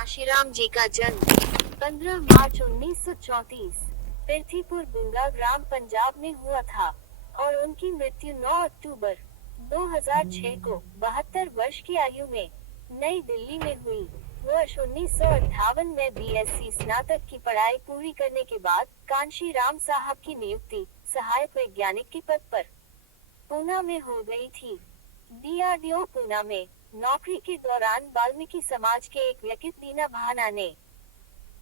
कांशीराम जी का जन्म 15 मार्च 1934 पिरथीपुर बुंगा ग्राम पंजाब में हुआ था और उनकी मृत्यु 9 अक्टूबर 2006 को 72 वर्ष की आयु में नई दिल्ली में हुई। वर्ष 1958 में बीएससी स्नातक की पढ़ाई पूरी करने के बाद कांशीराम साहब की नियुक्ति सहायक वैज्ञानिक के पद पर पूना में हो गई थी। डीआरडीओ पूना में नौकरी के दौरान वाल्मीकि समाज के एक व्यक्ति दीना भाना ने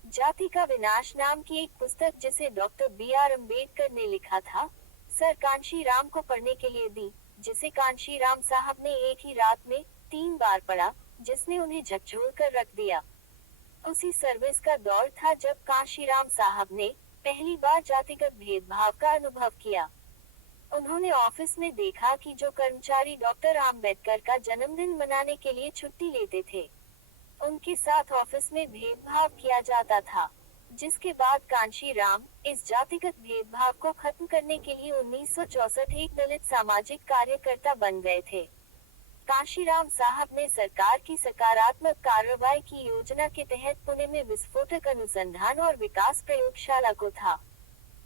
जाति का विनाश नाम की एक पुस्तक जिसे डॉक्टर बी.आर. अम्बेडकर ने लिखा था, सर कांशीराम को पढ़ने के लिए दी, जिसे कांशीराम साहब ने एक ही रात में 3 बार पढ़ा, जिसने उन्हें झकझोर कर रख दिया। उसी सर्विस का दौर था जब कांशीराम साहब ने पहली बार जातिगत भेदभाव का अनुभव किया। उन्होंने ऑफिस में देखा कि जो कर्मचारी डॉक्टर आम्बेडकर का जन्मदिन मनाने के लिए छुट्टी लेते थे, उनके साथ ऑफिस में भेदभाव किया जाता था, जिसके बाद कांशीराम इस जातिगत भेदभाव को खत्म करने के लिए 1964 एक दलित सामाजिक कार्यकर्ता बन गए थे। कांशीराम साहब ने सरकार की सकारात्मक कार्रवाई की योजना के तहत पुणे में विस्फोटक अनुसंधान और विकास प्रयोगशाला को था।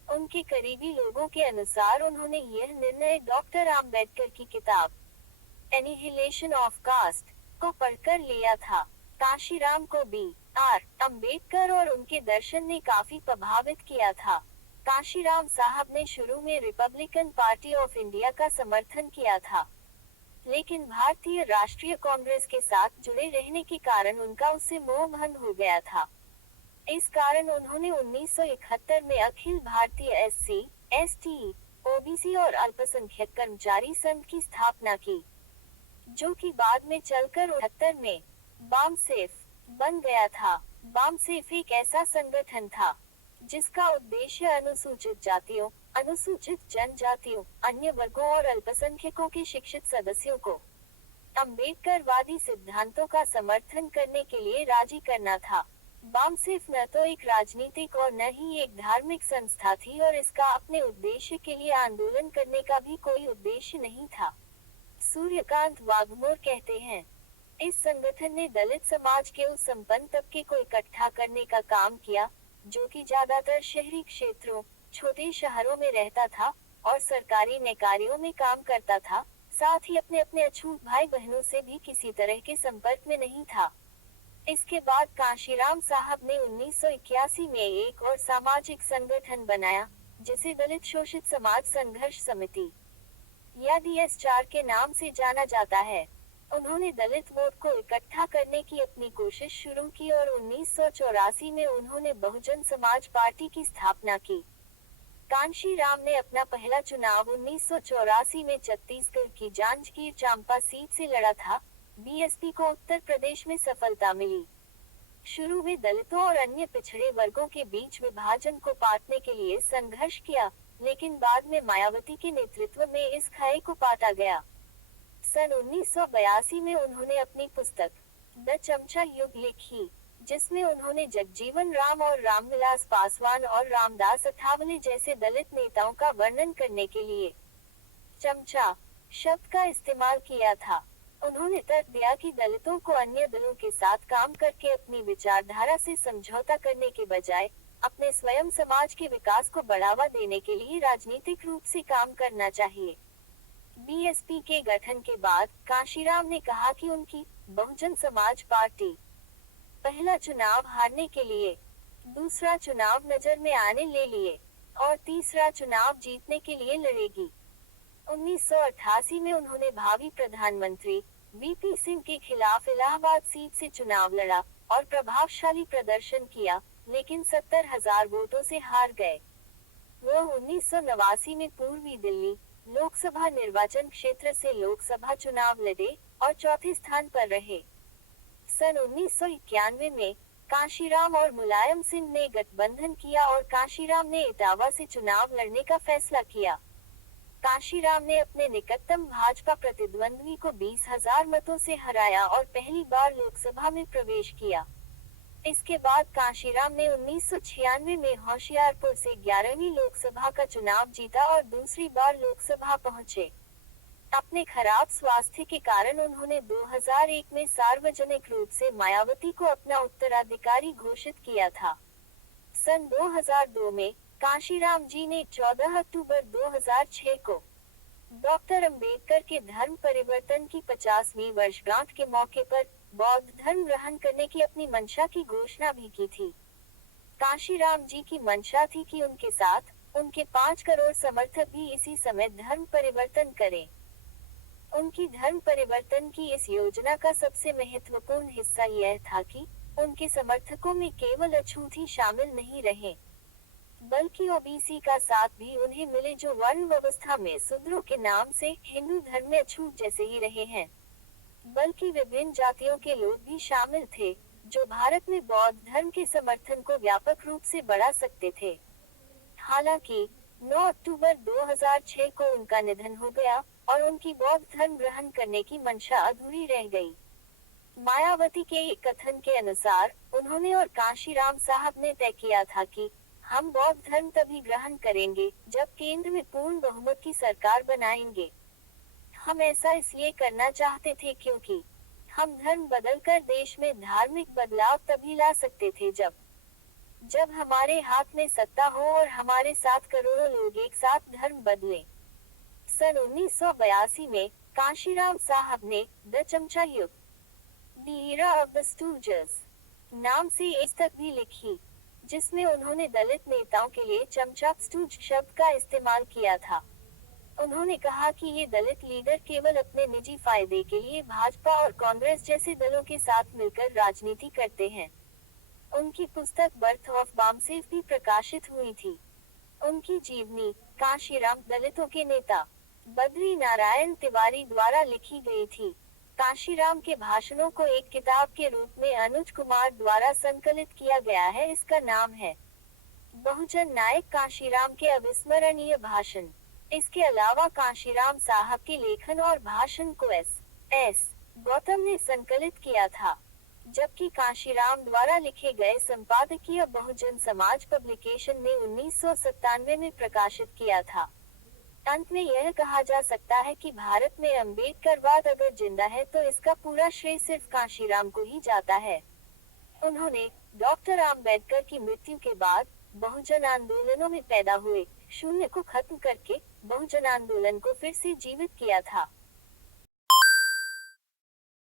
उनके करीबी लोगों के अनुसार उन्होंने यह निर्णय डॉक्टर आम्बेडकर की किताब एनिहिलेशन ऑफ कास्ट को पढ़कर लिया था। कांशीराम को बी.आर. अम्बेडकर और उनके दर्शन ने काफी प्रभावित किया था। कांशीराम साहब ने शुरू में रिपब्लिकन पार्टी ऑफ इंडिया का समर्थन किया था, लेकिन भारतीय राष्ट्रीय कांग्रेस के साथ जुड़े रहने के कारण उनका उससे मोह भंग हो गया था। इस कारण उन्होंने 1971 में Akhil Bharatiya SC, ST, OBC और अल्पसंख्यक कर्मचारी संघ की स्थापना की, जो कि बाद में चलकर 78 में बामसेफ बन गया था। बामसेफ एक ऐसा संगठन था जिसका उद्देश्य अनुसूचित जातियों, अनुसूचित जनजातियों, अन्य वर्गों और अल्पसंख्यकों के शिक्षित सदस्यों को अम्बेडकरवादी सिद्धांतों का समर्थन करने के लिए राजी करना था। बामसेफ न तो एक राजनीतिक और न ही एक धार्मिक संस्था थी और इसका अपने उद्देश्य के लिए आंदोलन करने का भी कोई उद्देश्य नहीं था। सूर्यकांत वाघमोर कहते हैं, इस संगठन ने दलित समाज के उस संपन्न तबके को इकट्ठा करने का काम किया, जो कि ज्यादातर शहरी क्षेत्रों, छोटे शहरों में रहता था और सरकारी निकायों में काम करता था, साथ ही अपने अपने अछूत भाई बहनों से भी किसी तरह के संपर्क में नहीं था। इसके बाद कांशीराम साहब ने 1981 में एक और सामाजिक संगठन बनाया, जिसे दलित शोषित समाज संघर्ष समिति या DS4 के नाम से जाना जाता है। उन्होंने दलित वोट को इकट्ठा करने की अपनी कोशिश शुरू की और 1984 में उन्होंने बहुजन समाज पार्टी की स्थापना की। कांशीराम ने अपना पहला चुनाव 1984 में छत्तीसगढ़ की जांजगीर चांपा सीट से लड़ा था। बीएसपी को उत्तर प्रदेश में सफलता मिली। शुरू में दलितों और अन्य पिछड़े वर्गों के बीच विभाजन को पाटने के लिए संघर्ष किया, लेकिन बाद में मायावती के नेतृत्व में इस खाई को पाटा गया। सन 1982 में उन्होंने अपनी पुस्तक द चमचा युग लिखी, जिसमें उन्होंने जगजीवन राम और रामविलास पासवान और रामदास अठावले जैसे दलित नेताओं का वर्णन करने के लिए चमचा शब्द का इस्तेमाल किया था। उन्होंने तर्क दिया कि दलितों को अन्य दलों के साथ काम करके अपनी विचारधारा से समझौता करने के बजाय अपने स्वयं समाज के विकास को बढ़ावा देने के लिए राजनीतिक रूप से काम करना चाहिए। बीएसपी के गठन के बाद कांशीराम ने कहा कि उनकी बहुजन समाज पार्टी पहला चुनाव हारने के लिए, दूसरा चुनाव नजर में आने ले लिए और तीसरा चुनाव जीतने के लिए लड़ेगी। 1988 में उन्होंने भावी प्रधानमंत्री वीपी सिंह के खिलाफ इलाहाबाद सीट से चुनाव लड़ा और प्रभावशाली प्रदर्शन किया, लेकिन 70,000 वोटों से हार गए। वह 1989 में पूर्वी दिल्ली लोकसभा निर्वाचन क्षेत्र से लोकसभा चुनाव लड़े और चौथे स्थान पर रहे। सन 1991 में कांशीराम और मुलायम सिंह ने गठबंधन किया और कांशीराम ने इटावा से चुनाव लड़ने का फैसला किया। कांशीराम ने अपने निकटतम भाजपा प्रतिद्वंद्वी को 20,000 मतों से हराया और पहली बार लोकसभा में प्रवेश किया। इसके बाद कांशीराम ने 1996 में होशियारपुर से 11वीं लोकसभा का चुनाव जीता और दूसरी बार लोकसभा पहुंचे। अपने खराब स्वास्थ्य के कारण उन्होंने 2001 में सार्वजनिक रूप से मायावती को अपना उत्तराधिकारी घोषित किया था। सन 2002 में कांशीराम जी ने 14 अक्टूबर 2006 को डॉक्टर अंबेडकर के धर्म परिवर्तन की 50वीं वर्षगांठ के मौके पर बौद्ध धर्म ग्रहण करने की अपनी मंशा की घोषणा भी की थी। कांशीराम जी की मंशा थी कि उनके साथ उनके 5 करोड़ समर्थक भी इसी समय धर्म परिवर्तन करें। उनकी धर्म परिवर्तन की इस योजना का सबसे महत्वपूर्ण हिस्सा यह था कि उनके समर्थकों में केवल अछूत ही शामिल नहीं रहे, बल्कि ओबीसी का साथ भी उन्हें मिले जो वर्ण व्यवस्था में शूद्रों के नाम से हिंदू धर्म में अछूत जैसे ही रहे हैं, बल्कि विभिन्न जातियों के लोग भी शामिल थे जो भारत में बौद्ध धर्म के समर्थन को व्यापक रूप से बढ़ा सकते थे। हालांकि 9 अक्टूबर 2006 को उनका निधन हो गया और उनकी बौद्ध धर्म ग्रहण करने की मंशा अधूरी रह गई। मायावती के एक कथन के अनुसार उन्होंने और कांशीराम साहब ने तय किया था कि हम बौद्ध धर्म तभी ग्रहण करेंगे जब केंद्र में पूर्ण बहुमत की सरकार बनाएंगे। हम ऐसा इसलिए करना चाहते थे क्योंकि हम धर्म बदलकर देश में धार्मिक बदलाव तभी ला सकते थे जब हमारे हाथ में सत्ता हो और हमारे साथ करोड़ों लोग एक साथ धर्म बदलें। सन 1982 में कांशीराम साहब ने द चमचा युग, द एरा ऑफ द स्टूजेस नाम से एक पुस्तक भी लिखी, जिसमें उन्होंने दलित नेताओं के लिए चमचा स्टूज शब्द का इस्तेमाल किया था। उन्होंने कहा कि ये दलित लीडर केवल अपने निजी फायदे के लिए भाजपा और कांग्रेस जैसे दलों के साथ मिलकर राजनीति करते हैं। उनकी पुस्तक बर्थ ऑफ बामसेफ भी प्रकाशित हुई थी। उनकी जीवनी कांशीराम दलितों के नेता बद्री नारायण तिवारी द्वारा लिखी गई थी। कांशीराम के भाषणों को एक किताब के रूप में अनुज कुमार द्वारा संकलित किया गया है। इसका नाम है बहुजन नायक कांशीराम के अविस्मरणीय भाषण। इसके अलावा कांशीराम साहब के लेखन और भाषण को एस गौतम ने संकलित किया था, जबकि कांशीराम द्वारा लिखे गए संपादकीय बहुजन समाज पब्लिकेशन ने 1997 में प्रकाशित किया था। अंत में यह कहा जा सकता है कि भारत में अम्बेडकरवाद अगर जिंदा है तो इसका पूरा श्रेय सिर्फ कांशीराम को ही जाता है। उन्होंने डॉक्टर आम्बेडकर की मृत्यु के बाद बहुजन आंदोलनों में पैदा हुए शून्य को खत्म करके बहुजन आंदोलन को फिर से जीवित किया था।